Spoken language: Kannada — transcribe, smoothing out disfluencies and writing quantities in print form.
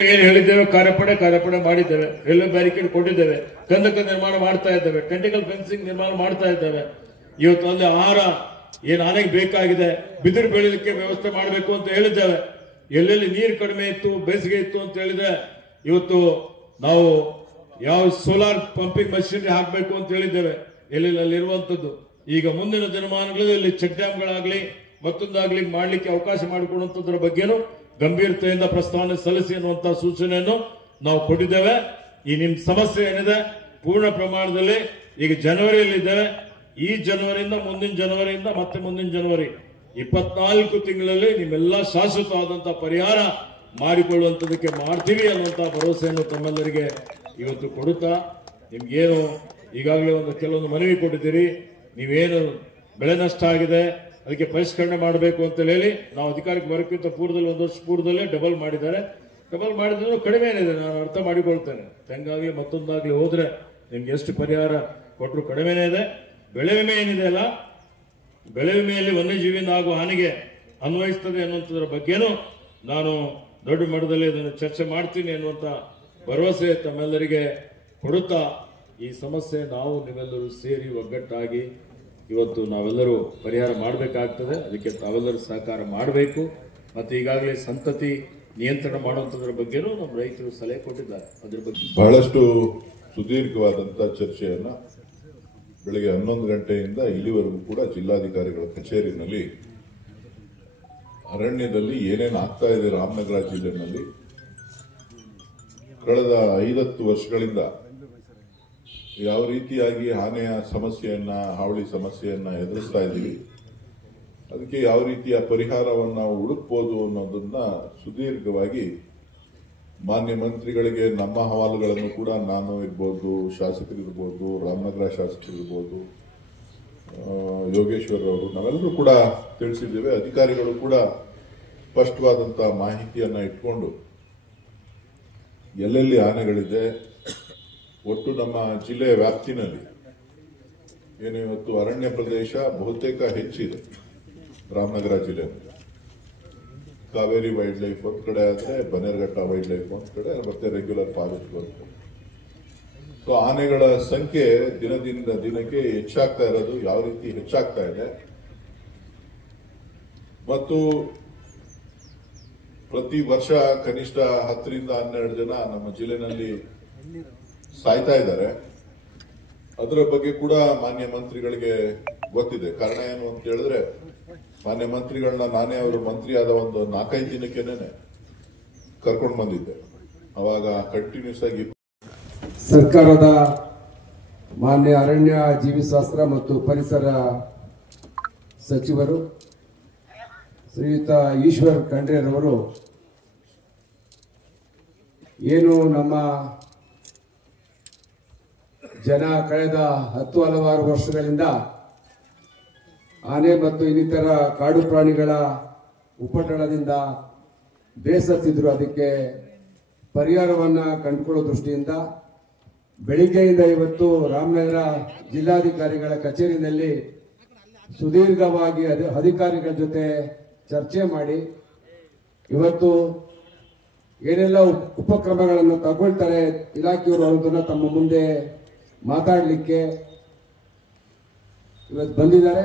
ಏನು ಹೇಳಿದ್ದೇವೆ ಕಾರ್ಯಪಡೆ ಮಾಡಿದ್ದೇವೆ, ರೈಲ್ವೆ ಬ್ಯಾರಿಕೇಡ್ ಕೊಟ್ಟಿದ್ದೇವೆ, ಕಂದಕ ನಿರ್ಮಾಣ ಮಾಡ್ತಾ ಇದ್ದೇವೆ, ಟೆಂಟಿಕಲ್ ಫೆನ್ಸಿಂಗ್ ನಿರ್ಮಾಣ ಮಾಡ್ತಾ ಇದ್ದೇವೆ. ಇವತ್ತು ಅಲ್ಲಿ ಆಹಾರ ಏನು ಆನೆಗೆ ಬೇಕಾಗಿದೆ, ಬಿದಿರು ಬೆಳೆಯಲಿಕ್ಕೆ ವ್ಯವಸ್ಥೆ ಮಾಡಬೇಕು ಅಂತ ಹೇಳಿದ್ದೇವೆ. ಎಲ್ಲೆಲ್ಲಿ ನೀರು ಕಡಿಮೆ ಇತ್ತು, ಬೇಸಿಗೆ ಇತ್ತು ಅಂತ ಹೇಳಿದ್ರೆ ಇವತ್ತು ನಾವು ಯಾವ ಸೋಲಾರ್ ಪಂಪಿಂಗ್ ಮಷಿನರಿ ಹಾಕಬೇಕು ಅಂತ ಹೇಳಿದ್ದೇವೆ ಎಲ್ಲೆಲ್ಲಿ ಅಲ್ಲಿರುವಂತದ್ದು. ಈಗ ಮುಂದಿನ ದಿನಮಾನಗಳಲ್ಲಿ ಚೆಕ್ ಡ್ಯಾಮ್ಗಳಾಗ್ಲಿ ಮತ್ತೊಂದಾಗ್ಲಿ ಮಾಡ್ಲಿಕ್ಕೆ ಅವಕಾಶ ಮಾಡಿಕೊಡುವಂತದ್ರ ಬಗ್ಗೆನೂ ಗಂಭೀರತೆಯಿಂದ ಪ್ರಸ್ತಾವನೆ ಸಲ್ಲಿಸಿ ಅನ್ನುವಂತಹ ಸೂಚನೆಯನ್ನು ನಾವು ಕೊಟ್ಟಿದ್ದೇವೆ. ಈ ನಿಮ್ ಸಮಸ್ಯೆ ಏನಿದೆ ಪೂರ್ಣ ಪ್ರಮಾಣದಲ್ಲಿ ಈಗ ಜನವರಿಯಲ್ಲಿದ್ದೇವೆ. ಈ ಜನವರಿಯಿಂದ ಮುಂದಿನ ಜನವರಿಯಿಂದ ಮತ್ತೆ ಮುಂದಿನ ಜನವರಿ 24 ತಿಂಗಳಲ್ಲಿ ನಿಮ್ಮೆಲ್ಲ ಶಾಶ್ವತವಾದಂತಹ ಪರಿಹಾರ ಮಾಡಿಕೊಳ್ಳುವಂತದಕ್ಕೆ ಮಾಡ್ತೀವಿ ಅನ್ನುವಂತಹ ಭರವಸೆಯನ್ನು ತಮ್ಮೆಲ್ಲರಿಗೆ ಇವತ್ತು ಕೊಡುತ್ತಾ, ನಿಮ್ಗೇನು ಈಗಾಗಲೇ ಕೆಲವೊಂದು ಮನವಿ ಕೊಟ್ಟಿದ್ದೀರಿ, ನೀವೇನು ಬೆಳೆ ನಷ್ಟ ಆಗಿದೆ ಅದಕ್ಕೆ ಪರಿಷ್ಕರಣೆ ಮಾಡಬೇಕು ಅಂತ ಹೇಳಿ ನಾವು ಅಧಿಕಾರಕ್ಕೆ ಬರೋಕ್ಕಿಂತ ಪೂರ್ವದಲ್ಲಿ 1 ವರ್ಷ ಪೂರ್ವದಲ್ಲೇ ಡಬಲ್ ಮಾಡಿದ್ದಾರೆ. ಡಬಲ್ ಮಾಡಿದ್ರು ಕಡಿಮೆ ಏನಿದೆ, ನಾನು ಅರ್ಥ ಮಾಡಿಕೊಳ್ತೇನೆ. ತೆಂಗಾಗ್ಲಿ ಮತ್ತೊಂದಾಗ್ಲಿ ಹೋದ್ರೆ ನಿಮ್ಗೆ ಎಷ್ಟು ಪರಿಹಾರ ಕೊಟ್ಟರು ಕಡಿಮೆನೇ ಇದೆ. ಬೆಳೆ ವಿಮೆ ಏನಿದೆ ಅಲ್ಲ, ಬೆಳೆ ವಿಮೆಯಲ್ಲಿ ವನ್ಯಜೀವಿಯಿಂದ ಆಗುವ ಹಾನಿಗೆ ಅನ್ವಯಿಸ್ತದೆ ಅನ್ನುವಂಥದ್ರ ಬಗ್ಗೆನೂ ನಾನು ದೊಡ್ಡ ಮಟ್ಟದಲ್ಲಿ ಅದನ್ನು ಚರ್ಚೆ ಮಾಡ್ತೀನಿ ಅನ್ನುವಂಥ ಭರವಸೆ ತಮ್ಮೆಲ್ಲರಿಗೆ ಕೊಡುತ್ತಾ, ಈ ಸಮಸ್ಯೆ ನಾವು ನೀವೆಲ್ಲರೂ ಸೇರಿ ಒಗ್ಗಟ್ಟಾಗಿ ಇವತ್ತು ನಾವೆಲ್ಲರೂ ಪರಿಹಾರ ಮಾಡಬೇಕಾಗ್ತದೆ. ಅದಕ್ಕೆ ತಾವೆಲ್ಲರೂ ಸಹಕಾರ ಮಾಡಬೇಕು. ಮತ್ತು ಈಗಾಗಲೇ ಸಂತತಿ ನಿಯಂತ್ರಣ ಮಾಡುವಂಥದ್ರ ಬಗ್ಗೆನೂ ನಮ್ಮ ರೈತರು ಸಲಹೆ ಕೊಟ್ಟಿದ್ದಾರೆ. ಅದ್ರ ಬಗ್ಗೆ ಬಹಳಷ್ಟು ಸುದೀರ್ಘವಾದಂತಹ ಚರ್ಚೆಯನ್ನ ಬೆಳಿಗ್ಗೆ 11 ಗಂಟೆಯಿಂದ ಇಲ್ಲಿವರೆಗೂ ಕೂಡ ಜಿಲ್ಲಾಧಿಕಾರಿಗಳ ಕಚೇರಿನಲ್ಲಿ ಅರಣ್ಯದಲ್ಲಿ ಏನೇನು ಆಗ್ತಾ ಇದೆ ರಾಮನಗರ ಜಿಲ್ಲೆನಲ್ಲಿ ಕಳೆದ 50 ವರ್ಷಗಳಿಂದ ಯಾವ ರೀತಿಯಾಗಿ ಆನೆಯ ಸಮಸ್ಯೆಯನ್ನ, ಹಾವಳಿ ಸಮಸ್ಯೆಯನ್ನ ಎದುರಿಸ್ತಾ ಇದ್ದೀವಿ, ಅದಕ್ಕೆ ಯಾವ ರೀತಿಯ ಪರಿಹಾರವನ್ನು ನಾವು ಹುಡುಕ್ಬೋದು ಅನ್ನೋದನ್ನ ಸುದೀರ್ಘವಾಗಿ ಮಾನ್ಯ ಮಂತ್ರಿಗಳಿಗೆ ನಮ್ಮ ಅಹವಾಲುಗಳನ್ನು ಕೂಡ ನಾನು ಇರ್ಬೋದು, ಶಾಸಕರಿರ್ಬೋದು, ರಾಮನಗರ ಶಾಸಕರಿರ್ಬೋದು, ಯೋಗೇಶ್ವರ್ ಅವರು ನಾವೆಲ್ಲರೂ ಕೂಡ ತಿಳಿಸಿದ್ದೇವೆ. ಅಧಿಕಾರಿಗಳು ಕೂಡ ಸ್ಪಷ್ಟವಾದಂತಹ ಮಾಹಿತಿಯನ್ನ ಇಟ್ಕೊಂಡು ಎಲ್ಲೆಲ್ಲಿ ಆನೆಗಳಿದೆ, ಒಟ್ಟು ನಮ್ಮ ಜಿಲ್ಲೆಯ ವ್ಯಾಪ್ತಿನಲ್ಲಿ ಏನು ಇವತ್ತು ಅರಣ್ಯ ಪ್ರದೇಶ ಬಹುತೇಕ ಹೆಚ್ಚಿದೆ ರಾಮನಗರ ಜಿಲ್ಲೆಯಲ್ಲಿ. ಕಾವೇರಿ ವೈಲ್ಡ್ ಲೈಫ್ ಒಂದ್ ಕಡೆ ಆದ್ರೆ ಬನ್ನೇರಘಟ್ಟ ವೈಲ್ಡ್ ಲೈಫ್ ಒಂದ್ ಕಡೆ, ಮತ್ತೆ ರೆಗ್ಯುಲರ್ ಫಾರೆಸ್ಟ್ ಬಂತು. ಸೊ ಆನೆಗಳ ಸಂಖ್ಯೆ ದಿನದಿಂದ ದಿನಕ್ಕೆ ಹೆಚ್ಚಾಗ್ತಾ ಇರೋದು ಯಾವ ರೀತಿ ಹೆಚ್ಚಾಗ್ತಾ ಇದೆ, ಮತ್ತು ಪ್ರತಿ ವರ್ಷ ಕನಿಷ್ಠ 10 ರಿಂದ 12 ಜನ ನಮ್ಮ ಜಿಲ್ಲೆನಲ್ಲಿ ಸಾಯ್ತಾ ಇದ್ದಾರೆ. ಅದರ ಬಗ್ಗೆ ಕೂಡ ಮಾನ್ಯ ಮಂತ್ರಿಗಳಿಗೆ ಗೊತ್ತಿದೆ. ಕಾರಣ ಏನು ಅಂತ ಹೇಳಿದ್ರೆ, ಮಾನ್ಯ ಮಂತ್ರಿಗಳನ್ನ ನಾನೇ ಅವರು ಮಂತ್ರಿ ಆದ ಒಂದು 4-5 ದಿನಕ್ಕೇನೆ ಕರ್ಕೊಂಡು ಬಂದಿದ್ದೆ. ಅವಾಗ ಕಂಟಿನ್ಯೂಸ್ ಆಗಿ ಸರ್ಕಾರದ ಮಾನ್ಯ ಅರಣ್ಯ ಜೀವಿಶಾಸ್ತ್ರ ಮತ್ತು ಪರಿಸರ ಸಚಿವರು ಶ್ರೀಯುತ ಈಶ್ವರ್ ಖಂಡ್ರೆರವರು ಏನು ನಮ್ಮ ಜನ ಕಳೆದ 10 ಹಲವಾರು ವರ್ಷಗಳಿಂದ ಆನೆ ಮತ್ತು ಇನ್ನಿತರ ಕಾಡು ಪ್ರಾಣಿಗಳ ಉಪಟಳದಿಂದ ಬೇಸತ್ತಿದ್ರು. ಅದಕ್ಕೆ ಪರಿಹಾರವನ್ನ ಕಂಡುಕೊಳ್ಳೋ ದೃಷ್ಟಿಯಿಂದ ಬೆಳಿಗ್ಗೆಯಿಂದ ಇವತ್ತು ರಾಮನಗರ ಜಿಲ್ಲಾಧಿಕಾರಿಗಳ ಕಚೇರಿಯಲ್ಲಿ ಸುದೀರ್ಘವಾಗಿ ಅಧಿಕಾರಿಗಳ ಜೊತೆ ಚರ್ಚೆ ಮಾಡಿ ಇವತ್ತು ಏನೆಲ್ಲ ಉಪಕ್ರಮಗಳನ್ನು ತಗೊಳ್ತಾರೆ ಇಲಾಖೆಯವರು ಅನ್ನೋದನ್ನ ತಮ್ಮ ಮುಂದೆ ಮಾತಾಡಲಿಕ್ಕೆ ಇವತ್ತು ಬಂದಿದ್ದಾರೆ.